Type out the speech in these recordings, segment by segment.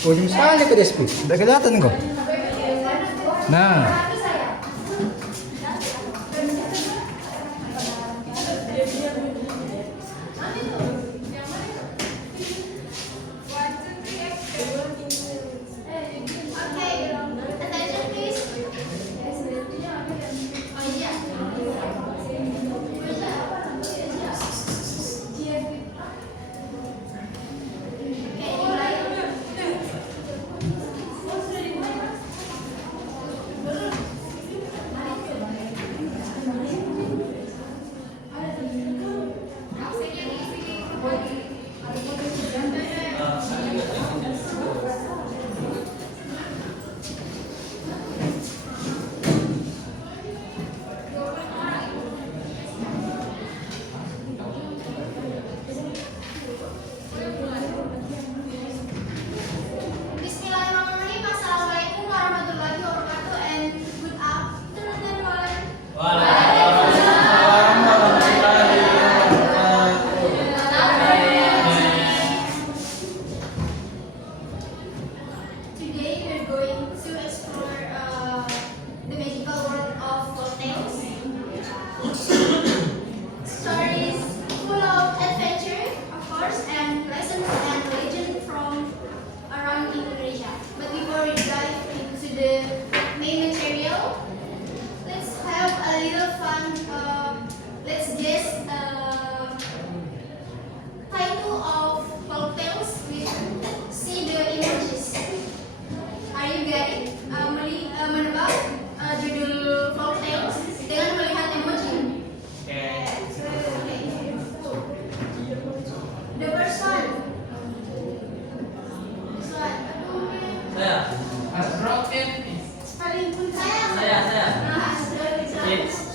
Ujung sekali ke DSP, udah kelihatan kok. Nah,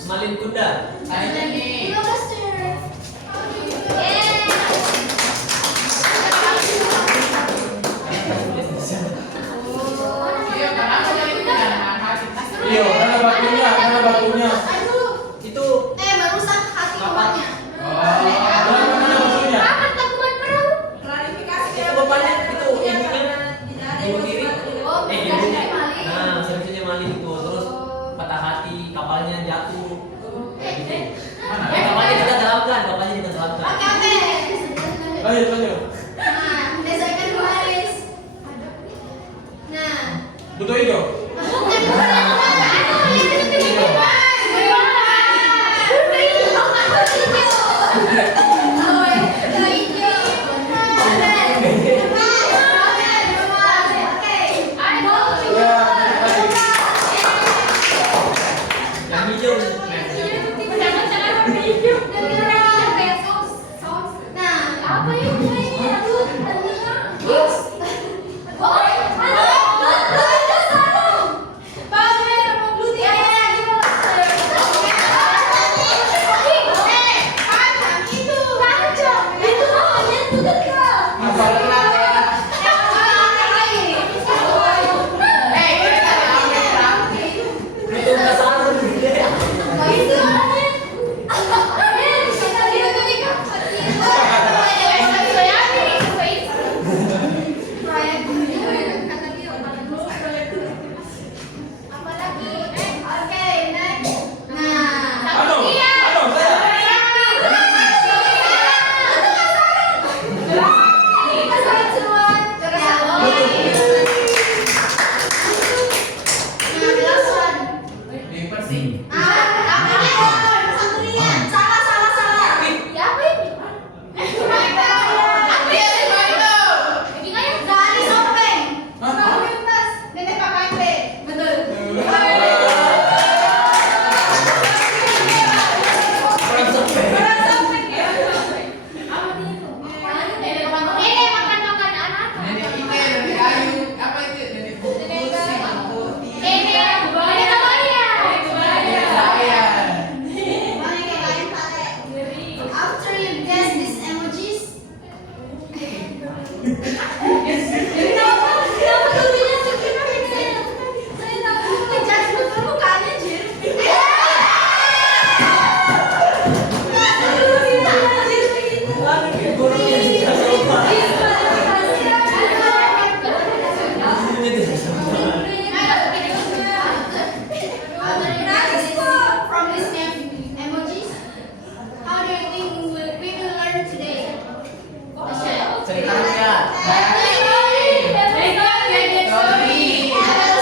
Malin Kunda. Ada nih. Iya, mana batunya, mana batunya? Itu merusak hati bapaknya. Mana batunya? Apa takuman perahu? klarifikasi ya bapaknya itu ibunya ibu tiri. Ibunya. Nah, servisnya Malin itu terus patah hati, kapalnya jatuh. Kayak gitu. Bapaknya kita dalamkan, bapaknya kita dalamkan. Oke. Lanjut. Nah, desakan Haris. Nah, Betul itu. Yang hijau. Nah, apa itu ini? Aduh, Itu enggak salah.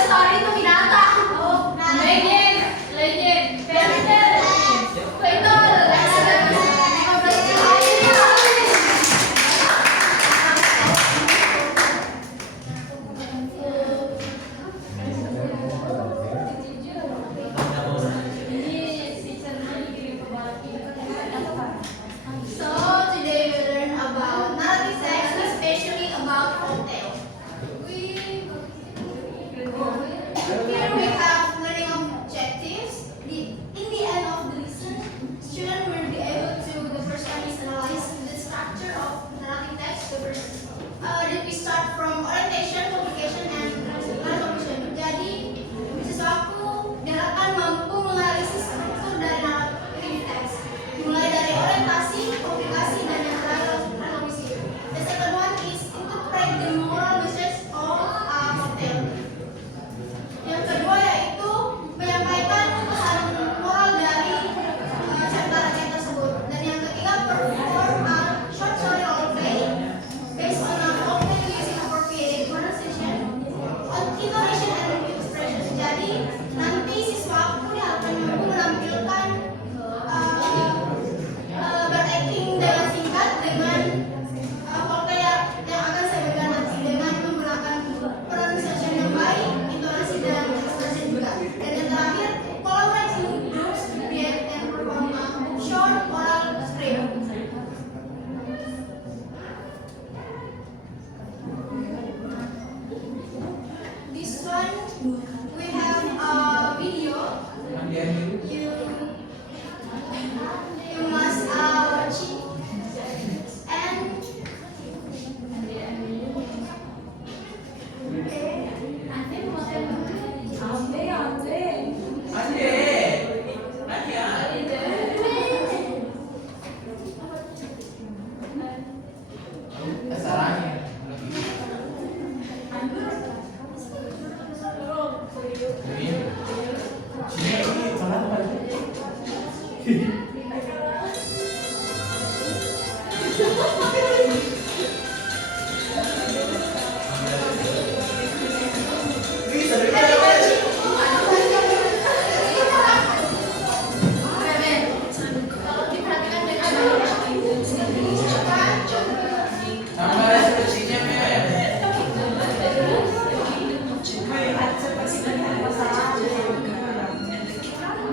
Story itu binatang. Legend. Betul. So today we learn about narrative text, especially about hotel. Here we have learning objectives. In the end of the lesson, students will be able to the first one is analyze the structure of narrative text. That we start from orientation, communication, and conclusion. Jadi siswaku diharapkan mampu menganalisis struktur dari narrative text, mulai dari orientasi, komunikasi, dan yang terakhir konklusi. The second one is interpret the moral message of a hotel. Yang kedua yaitu menyampaikan pesan moral dari cerita rakyat tersebut. Dan yang ketiga perform a short story role play based on a role play using appropriate pronunciation, intonation, and expression. Jadi nanti siswa aku diharapkan mampu menampilkan beracting dengan singkat dengan role play yang akan saya berikan nanti dengan menggunakan pronunciation yang baik, intonasi dan expression juga. Dan yang terakhir, collaborate in groups to create and perform a short oral script. This one, we have a video. You must watch it. And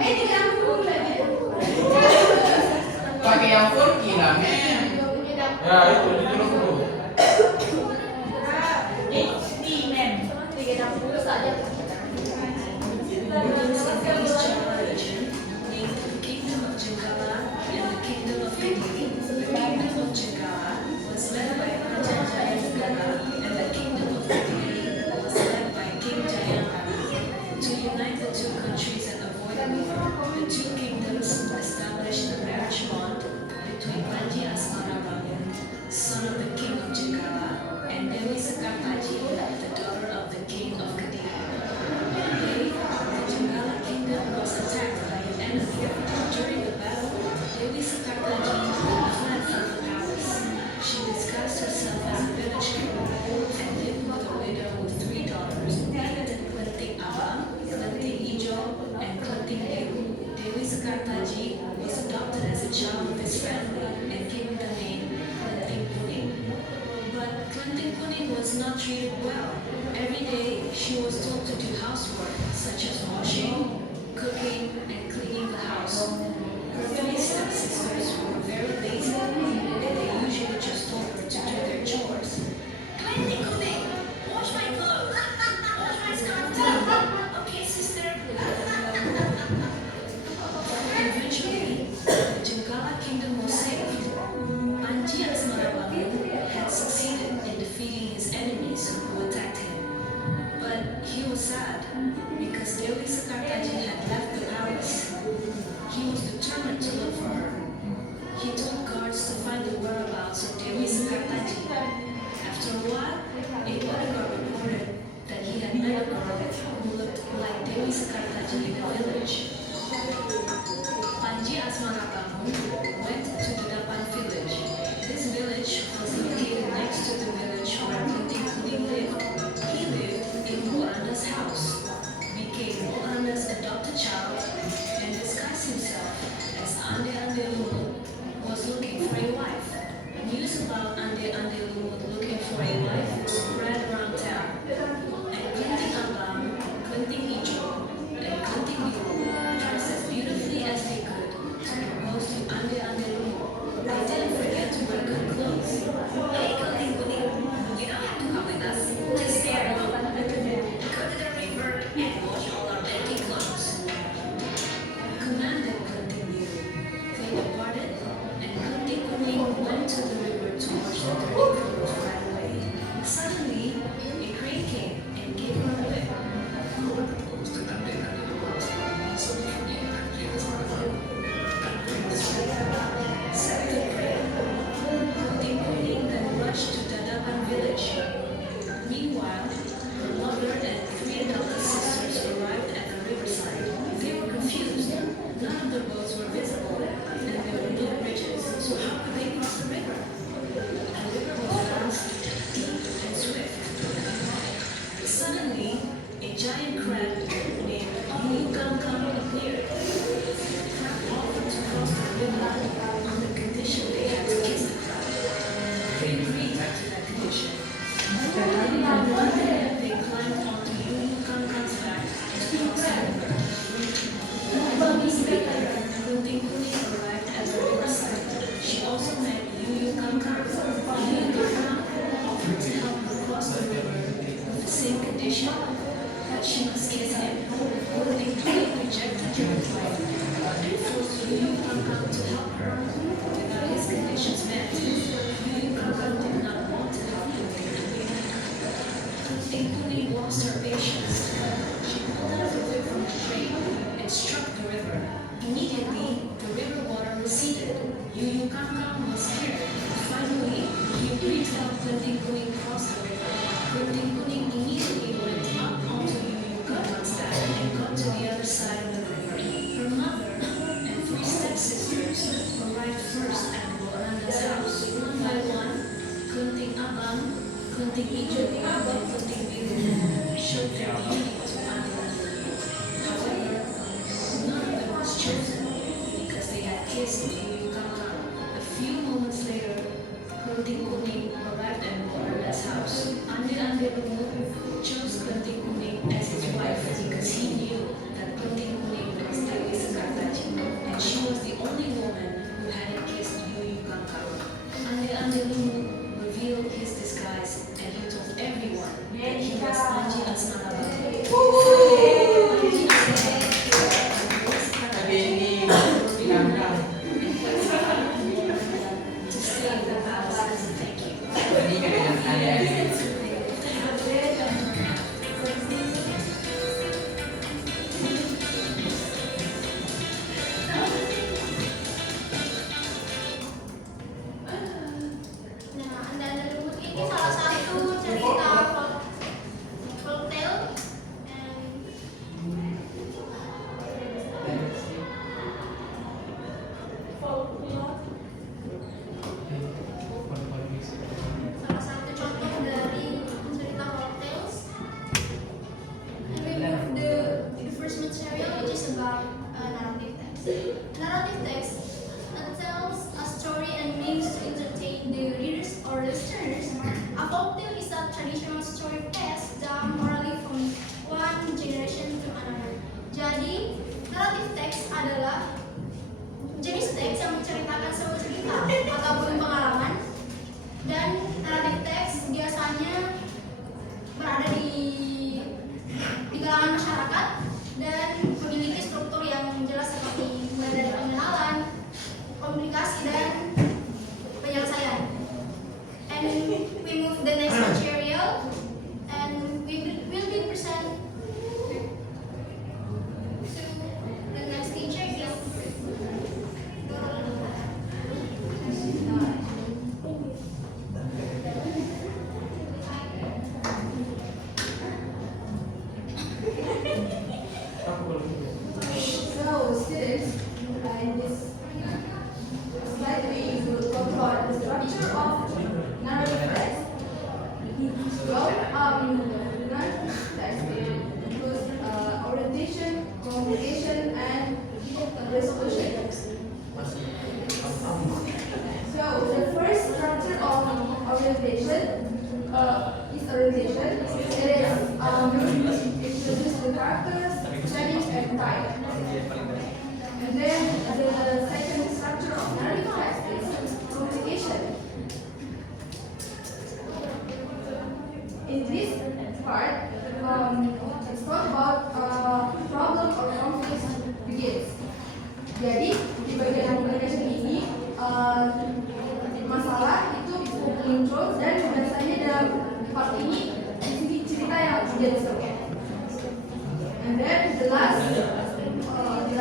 diperhatikan dengan pakai yang 4K lah men. Ya itu jujur dulu. Son of the King of Jakarta, and Dewi Sekartaji, the daughter of the King of Kediri. The Jakarta Kingdom was Ande Lumut was looking for a wife. News about Ande Lumut looking for a wife spread around town. And Kunting Abang, Kunting Ijo, and Kunting Biru dressed as beautifully as they could to propose to Ande Lumut. They didn't forget to wear good clothes. Hey, Kunting Kuning, you don't have to come with us. Just stay at home. Go to the river and wash all our dirty clothes. Commanded Kunting Biru. They departed, and Kunting Kuning went to the river to wash the dirty clothes right away. Suddenly, a crane came and gave her a whip. Said the crane. Kunting Kuning then rushed to Dadapan village. Meanwhile, her mother and 3 adopted sisters arrived at the riverside. They were confused. None of the boats were visible, and there were no bridges, so how could they cross the river? The river was vast, deep, and swift. Suddenly, a giant crab named Yukangkang appeared. The crab offered to cross the river on the condition they had to kiss the crab. They agreed to that condition. They climbed onto Yukangkang's back to cross the river. 1 week later, Kunting Kuning arrived at the riverside. She also met Yukangkang. Yukangkang offered to help her cross the river with the same condition, that she must kiss him. Kunting Kuning rejected the invite and forced Yukangkang to help her. Without his conditions met, Yukangkang did not want to help Kunting Kuning. Kunting Kuning lost her patience. She pulled out the whip from the crane and struck the river. Immediately, the river water receded. Yukangkang was scared. Finally, he agreed to help Kunting Kuning cross the river. Kunting Kuning immediately went up onto Yukangkang's back and got to the other side of the river. Her mother and 3 stepsisters arrived first at Boranda's house. One by one, Kunting Abang, Kunting Ijo, and Kunting Biru showed their beauty to Ande Lumut. However, none of them was chosen because they had kissed Yukangkang. A few moments later, Kunting Kuning arrived at Boranda's house. Ande Lumut chose Kunting Kuning as his wife because he knew that Kunting Kuning was Dewi Sekartaji, and she was the only woman who hadn't kissed Yukangkang. Ande Lumut revealed his disguise, and he told everyone that he was Panji Asmanabang. Panji Asmanabang was Tapi ini Yukangkang. to stay in the palace as a thank you. Ini kan yang ada. Nah, Anda Lumut ini salah satu cerita folktale salah satu contoh dari cerita folktales. And we move the first material, which is about narrative text. Narrative text tells a story and means to entertain the readers or listeners. A folktale is a traditional story passed down orally from one generation to another. Jadi, narrative text adalah jenis teks yang menceritakan sebuah cerita ataupun pengalaman, dan narrative text biasanya berada di kalangan masyarakat dan memiliki struktur yang jelas seperti mulai dari pengenalan, komunikasi, dan penyelesaian. And we move the next material, and we will be present to the next teacher. So, students, in this slide we will talk about the structure of narrative text. orientation, it is introduce the characters, settings, and type. And then the second structure of narrative text is communication. In this part, it's talk about problem or conflict begins. Jadi di bagian communication ini masalah itu muncul dan biasanya dalam part ini di sini cerita yang terjadi. And then the last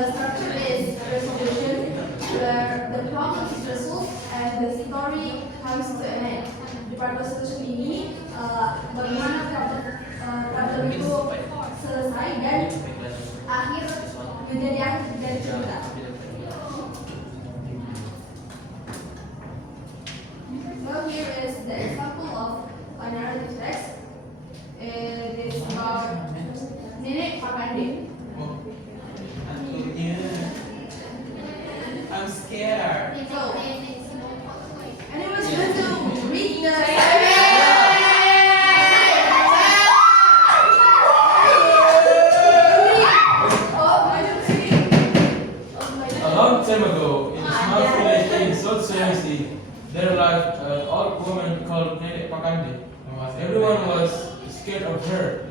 structure is resolution, where the problem is resolved and the story comes to an end. Di part resolution ini bagaimana problem itu selesai dan akhir menjadi akhir dari cerita. So here is the example of a narrative text. It is about Nenek Pakande. I'm scared. So, anyone's going to read the A long time ago, in a small village in South Sulawesi, there lived an old woman called Nenek Pakande. Everyone was scared of her.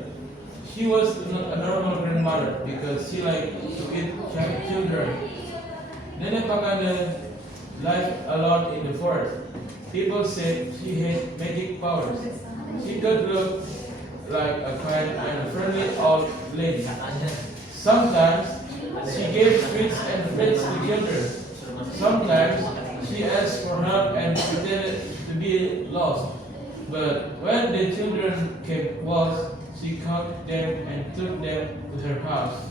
She was not a normal grandmother because she liked to eat children. Nenek Pakande lived alone in the forest. People said she had magic powers. She could look like a kind and a friendly old lady. Sometimes she gave sweets and fruits to children. Sometimes she asked for help and pretended to be lost. But when the children came lost, she caught them and took them to her house.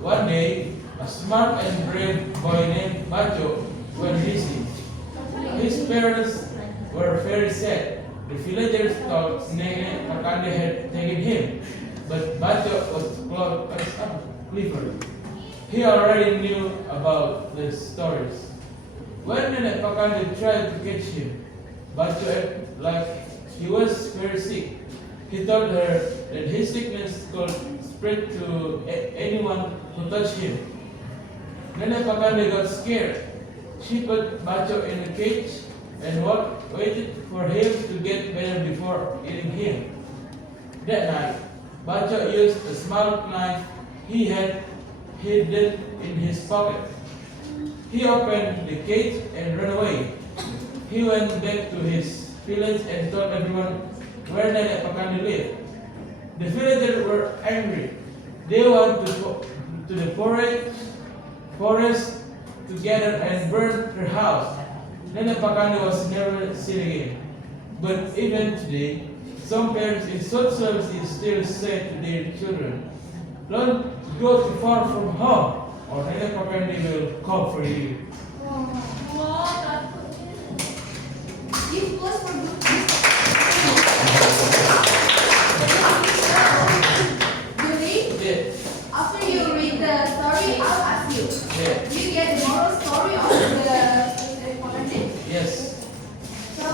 One day, a smart and brave boy named Bacho went missing. His parents were very sad. The villagers thought Nenek Pakande had taken him, but Bacho was clever. He already knew about the stories. When Nenek Pakande tried to catch him, Bacho acted like he was very sick. He told her that his sickness could spread to anyone who touched him. Nenek Pakande got scared. She put Bacho in a cage and waited for him to get better before eating him. That night, Bacho used a small knife he had hidden in his pocket. He opened the cage and ran away. He went back to his village and told everyone where Nenek Pakande lived. The villagers were angry. They went to the forest together and burned her house. Nenek Pakande was never seen again. But even today, some parents in South Sulawesi still say to their children, "Don't go too far from home, or Nenek Pakande will come for you." Give plus for good. Yeah. After you read the story, I'll ask you. Yeah. Do you get the moral story of the Pakande? Yes. So,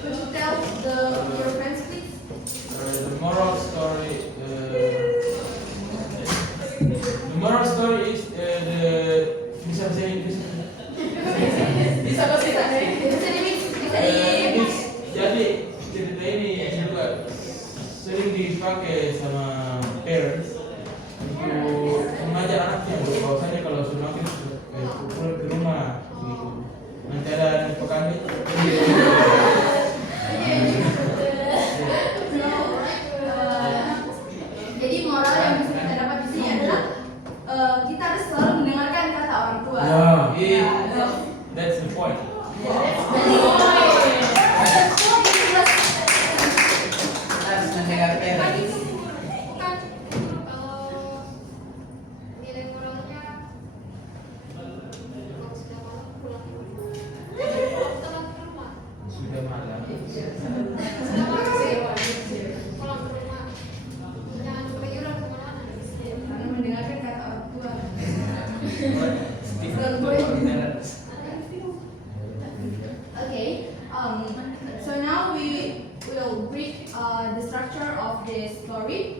could you tell your friends, please? The moral story. The moral story is bisa jadi cerita ini juga sering dipakai sama parents untuk mengajar anaknya bahwasanya kalau sudah pulang ke rumah gitu nanti ada Nenek Pakande. Jadi moral yang bisa kita dapat di sini adalah kita harus selalu mendengarkan kata orang tua. That's the point. Harus mendengar parents. Nilai moralnya pulang ke rumah. Sudah malam. Pulang ke rumah. Jangan kepikiran kemana-mana. Karena mendengarkan kata orang tua. Steve, story.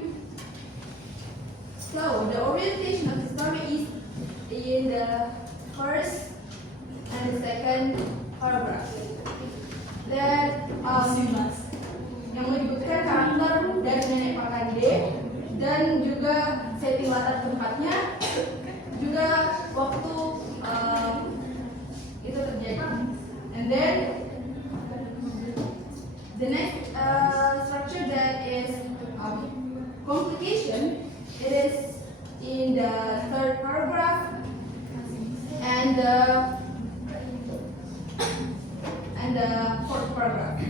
So the orientation of the story is in the first and the second paragraph. Then yang menyebutkan karakter dari nenek Pakande dan juga setting latar tempatnya, juga waktu itu terjadi. And then the next structure that is complication, it is in the third paragraph and the fourth paragraph.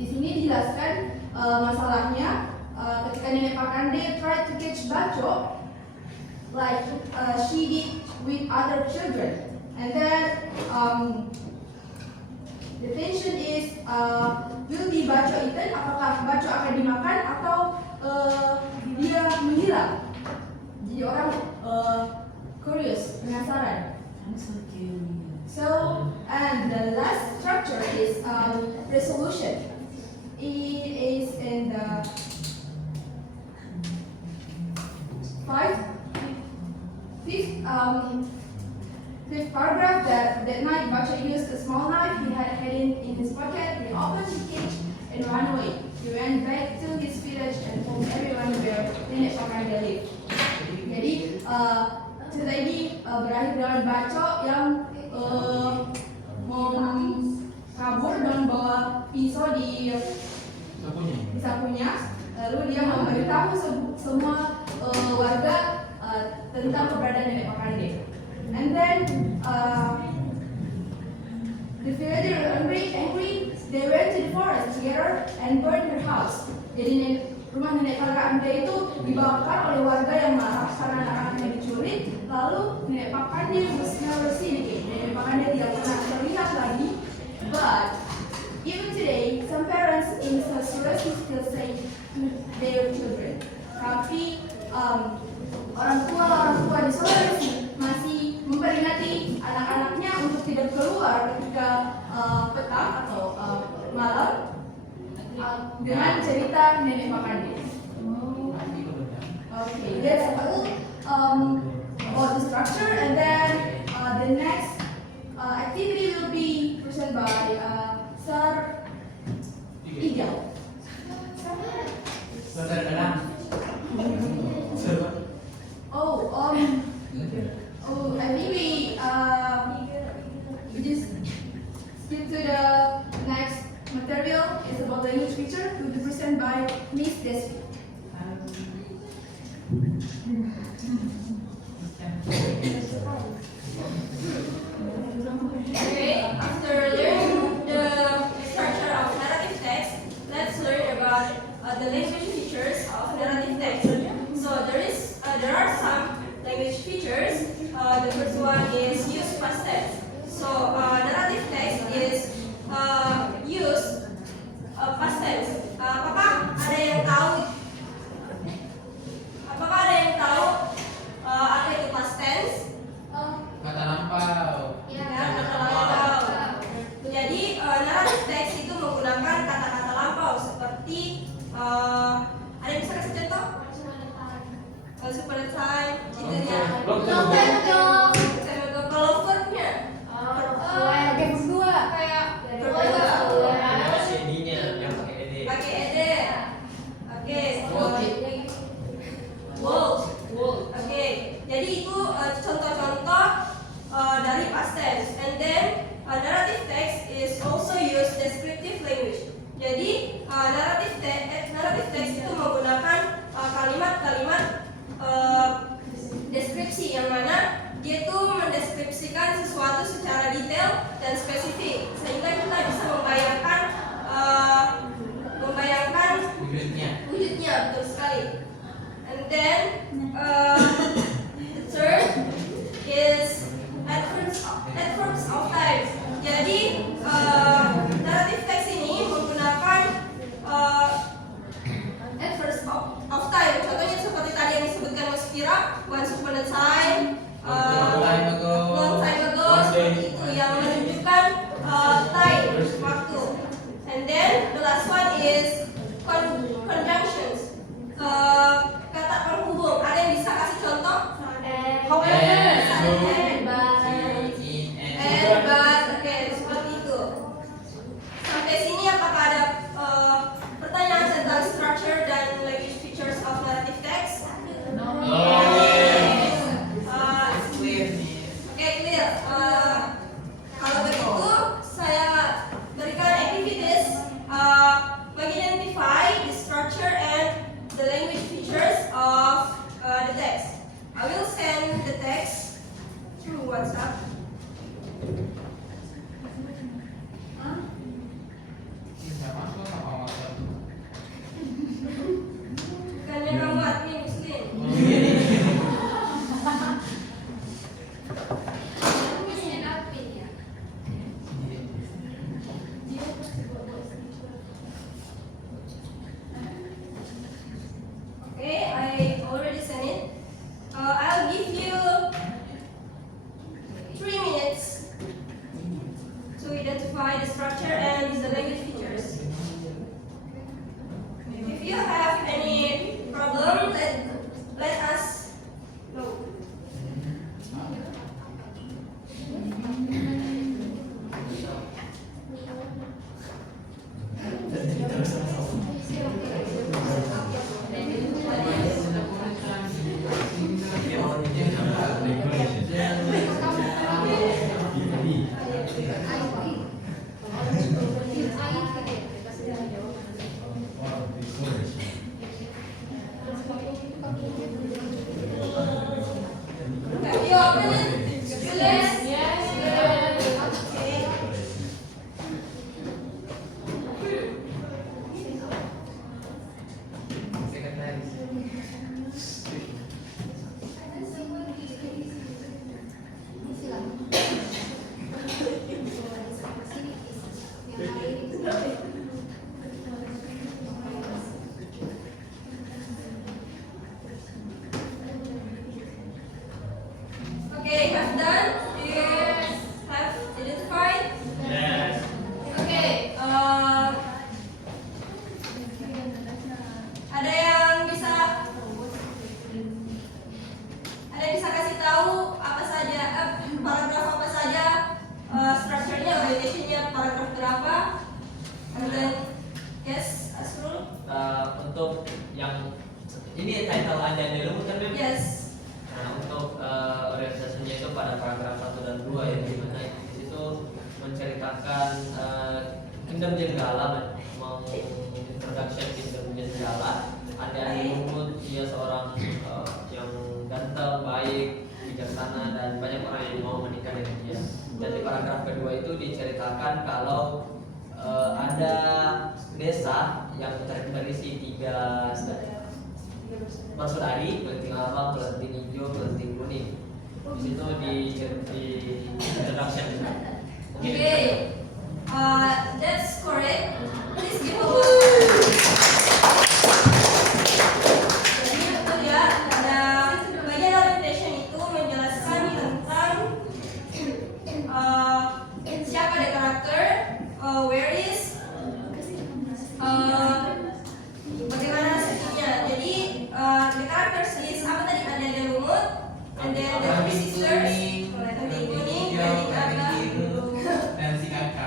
Di sini dijelaskan masalahnya ketika nenek Pakande tried to catch Baco like she did with other children, and then the tension is will be Baco eaten, apakah Baco akan dimakan atau dia menghilang. Jadi orang curious, penasaran. So, and the last structure is resolution. It is in the fifth paragraph that night Baco used a small knife he had in his pocket. He opened the cage and ran away. He went back to his village and told everyone where Nenek Pakande lived. Jadi cerita ini berakhir dengan Baco yang mau kabur dan bawa pisau di sakunya. Lalu dia memberitahu semua warga tentang keberadaan nenek Pakande. And then the villager angry, they went to the forest together and burned her house. Jadi rumah nenek Pakande itu dibakar oleh warga yang marah karena anak-anaknya diculik. Lalu nenek Pakande was never seen again. Nenek Pakande tidak pernah terlihat lagi. But even today, some parents in Sulawesi still say to their children. Tapi orang tua di Sulawesi masih memperingati anak-anaknya untuk tidak keluar ketika petang atau malam dengan cerita nenek Pakande. Okay, that's all about the structure, and then the next activity will be presented by Sir Ijal. I think we just skip to the next material. It's about the English feature, will be presented by Miss Desi. Okay, after learning the structure of narrative text, let's learn about the language features of narrative text. So there are some language features. The first one is use past tense. So narrative text is use past tense. Apakah ada yang tahu apa itu past tense? Kata lampau. Ya, kata lampau. Jadi narrative text itu menggunakan kata-kata lampau seperti ada yang bisa kasih contoh? Once upon a time, itu dia. Long time ago. Kalau verbnya, Kayak berdua. kayak berdua. Masih ininya yang pakai ed. Pakai ed. Oke. Would. Oke. Jadi itu contoh-contoh dari past tense. And then narrative text is also use descriptive language. Jadi narrative text itu menggunakan kalimat-kalimat deskripsi yang mana dia itu mendeskripsikan sesuatu secara detail dan spesifik sehingga kita bisa membayangkan wujudnya betul sekali. And then the third is adverbs of time. Jadi narrative text ini menggunakan adverbs of time. Contohnya seperti tadi yang disebutkan Mas Kira, once upon a time, long time ago, seperti itu yang menunjukkan time, waktu. And then the last one is conjunctions. However, And, and but, oke, seperti itu. Sampai sini apakah ada pertanyaan tentang structure dan language features of narrative text? Oke, clear. Kalau begitu, saya berikan activities mengidentify the structure and the language features of the text. I will send the text through WhatsApp. Nggak masuk sama WhatsApp. Bukannya kamu admin muslim? Okay, I already sent it. I'll give you 3 minutes to identify the structure and the language features. If you have any problem, let us know. Have you opened it? Students? Okay. Okay, have done? Do you have identified? Yes. Okay, ada yang bisa kasih tahu apa saja paragraf apa saja strukturnya, organizationnya paragraf berapa? And then yes, Asrul. Untuk yang ini title Anda di rumah kan Beb? Yes. Nah, untuk organisasinya itu pada paragraf 1 dan 2 ya, di mana di situ menceritakan Kingdom Jenggala, introduction Kingdom Jenggala. Ada Lumut, dia seorang yang ganteng, baik, bijaksana, dan banyak orang yang mau menikah dengan dia. Dan di paragraf kedua itu diceritakan kalau ada desa yang berisi 3 bersaudari, kelenting abang, kelenting hijau, kelenting kuning. Di situ di introduction. Okay, that's correct. Please give a word. Jadi betul ya, ada bagian orientation itu menjelaskan tentang siapa the karakter, where is, bagaimana settingnya. Jadi the characters is apa tadi, ada Lumut, and then the three sisters, kelenting kuning, kelenting abang, dan si kakak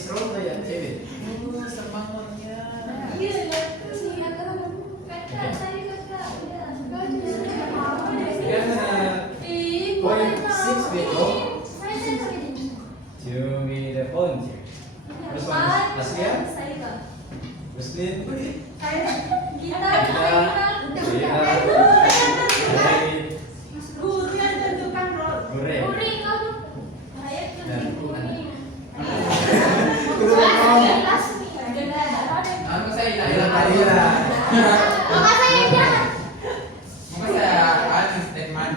Isro tuh yang cewek. Semangatnya. Point 6 below. Show me the phone. First one is Aslia. Muslim. Anu saya Hilang Maria. Maka saya jangan. Maka saya anu statement.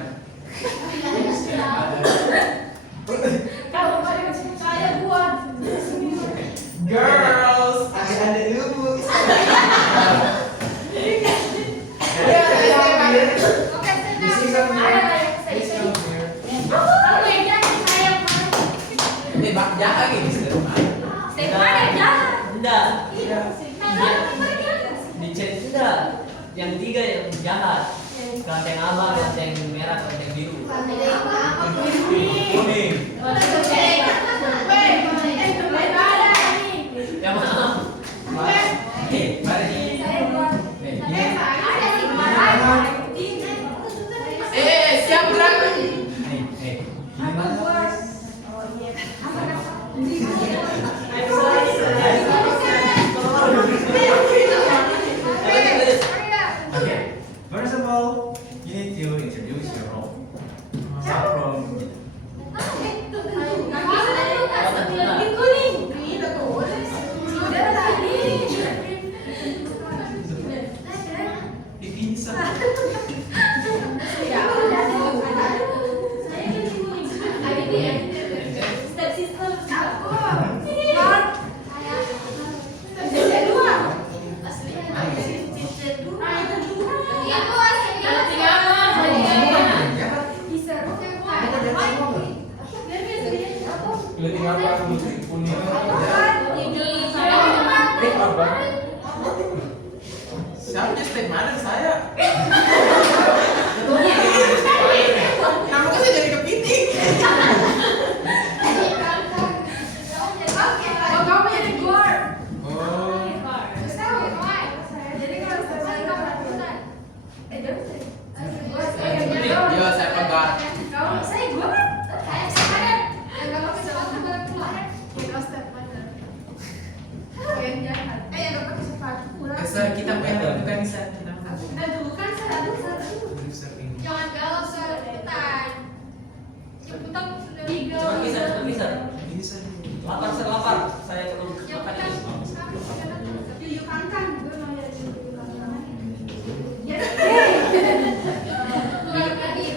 Girls. Adik-adik dulu. Bak jaga gini statement. Enggak. Di chat enggak. Yang 3 yang jahat. Kelanteng abang, kelanteng merah, kelanteng biru. Kuning. Ya maaf. Mari. Siap berangkat. Okay. First of all, you need to introduce your role. Start from Bisa. Keliling apa? Kuning. Apa? Siapa statement saya? Kenapa saya jadi kepiting? Oh. Yo, saya pegang. Kesel kita pengen bukan di sana. Jangan galau sebutan. Cepetan sudah Cepat kisah, cepat kisah. Bisa. Lapar, saya lapar. Saya perlu makan ini.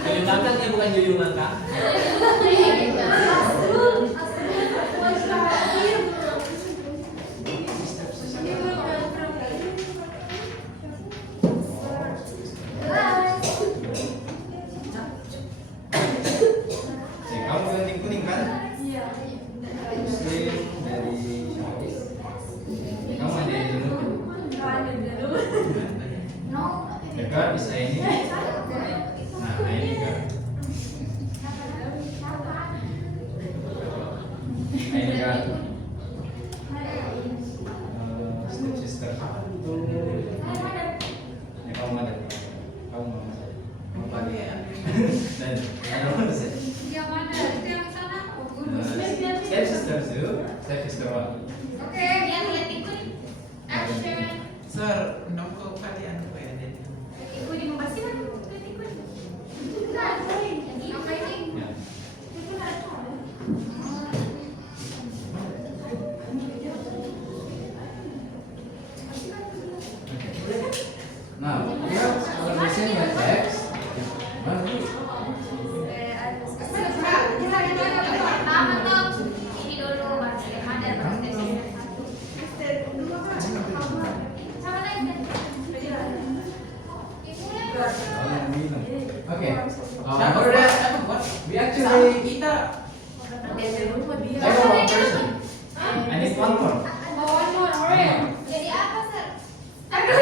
Yuyu Langka dia bukan Yuyu Langka. kamu yang kuning kan? Muslim dari kamu ada di dulu. Dekat bisa ini. Nah ini kan. Ini kan. Step sister. Ya kamu ada. Kamu mau saya. Mau pagi ya. Dan ada mana sih? Yang mana? Itu yang sana. Step sister tuh. Step sister one. Oke, yang lihat ikut. Action. Sir, nongko kalian apa ya? Ikut di membahas kan? Ikut. Nah, apa ini? Ya. Now, we are organizing a text. Pertama tuh ini dulu baru ada sama lagi. Okay. Siapa For that, siapa buat? we actually Kita. I know one person. I need one more. Jadi apa, Sir? Aduh,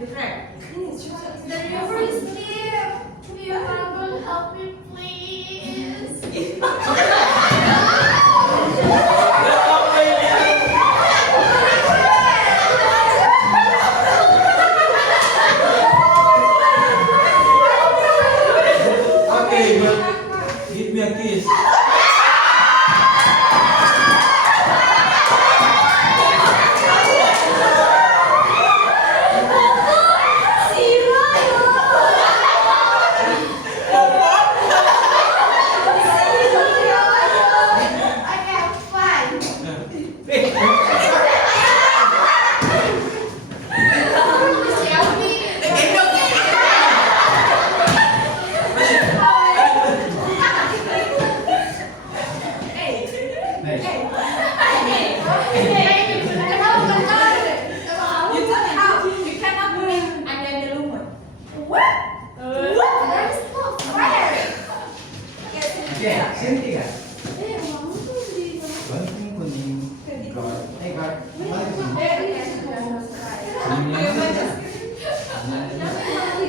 The river is deep. You will help me, please. Okay, but give me a kiss. Okay, fine. Help me. Oke, Cynthia. Banting kuning. Guard. Guard. Balik sini.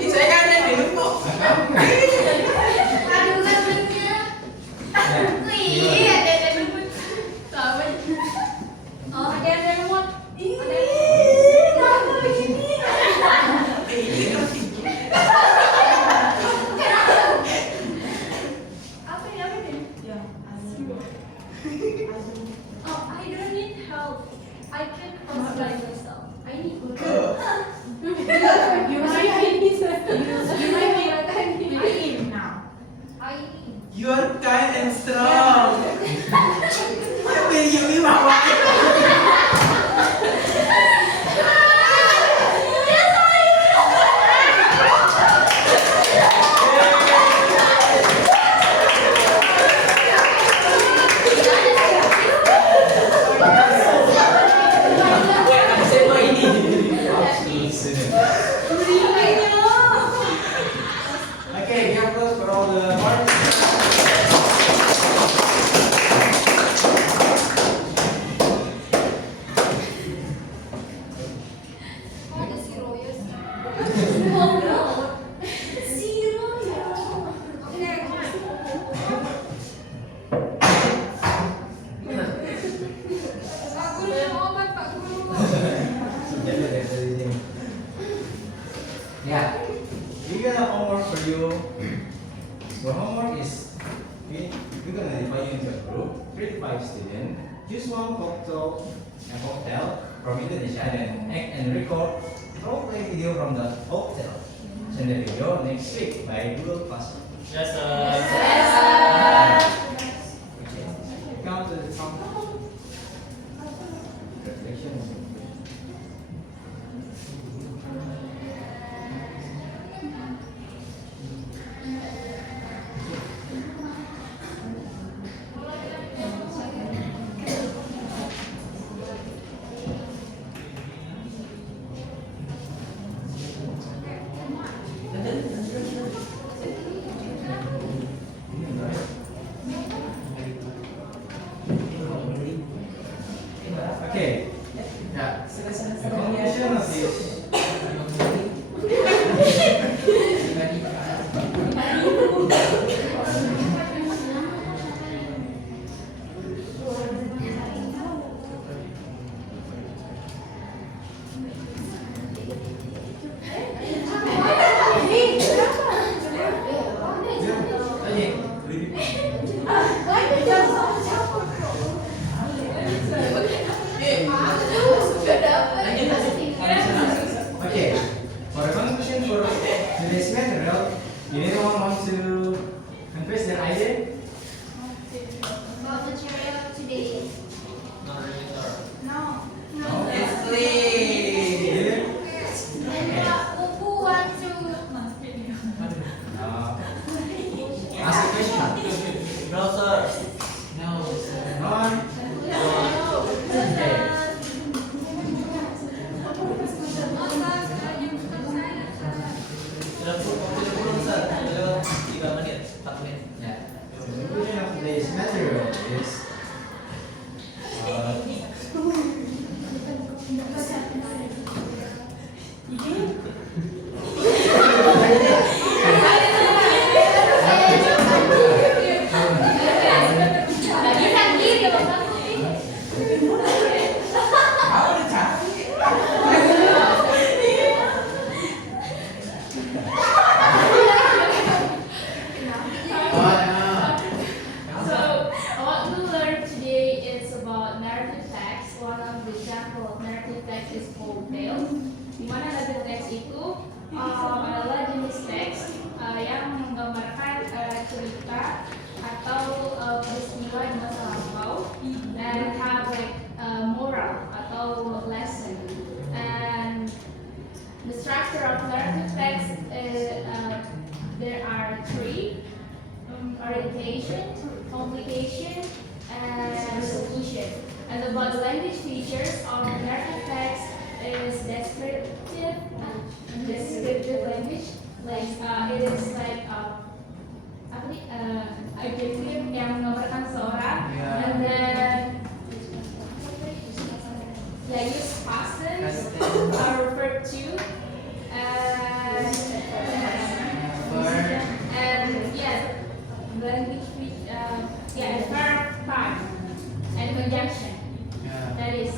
Saya kan ada minum kok. Aduh, namanya. Wih, ada remote. Tahu. Oh, ada remote. Kenapa begini? Apa ini? Oh, I don't need help. I can cross by myself. I need You are kind and strong. Baby, mama. Wah, ada SMA ini. Okay, we have close for all the parts. Oh, ada zero ya. Oh no. Zero ya. Oke. Pak Guru minum obat, Pak Guru. Yeah, we got a homework for you. Your homework is we're gonna divide you into a group, 3 to 5 students. Choose one cocktail from Indonesia, then act and record role play video from the hotel. Send the video next week by Google Classroom. Yes, Okay. Count to the top. Reflection. Okay. Yeah. The conclusion of this. the example of narrative text is folktale. Di mana narrative text itu adalah jenis teks yang menggambarkan cerita atau peristiwa di masa lampau dan have like moral atau lesson. And the structure of narrative text is there are three: orientation, complication, and resolution. And about the language features of narrative text is descriptive language, like it is like adjective yang menggambarkan seseorang, and then use past tense are referred to, and language verb time and conjunction. That is